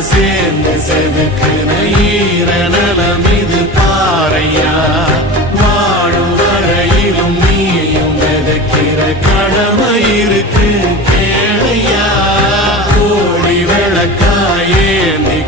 சேர்ந்து செதுக்குன ஈரநலம் இது பாறையா. வாழும் வரையிலும் நீயும் விதைக்கிற கடமை இருக்கு கேளையா. கோடி விளக்காயேந்தி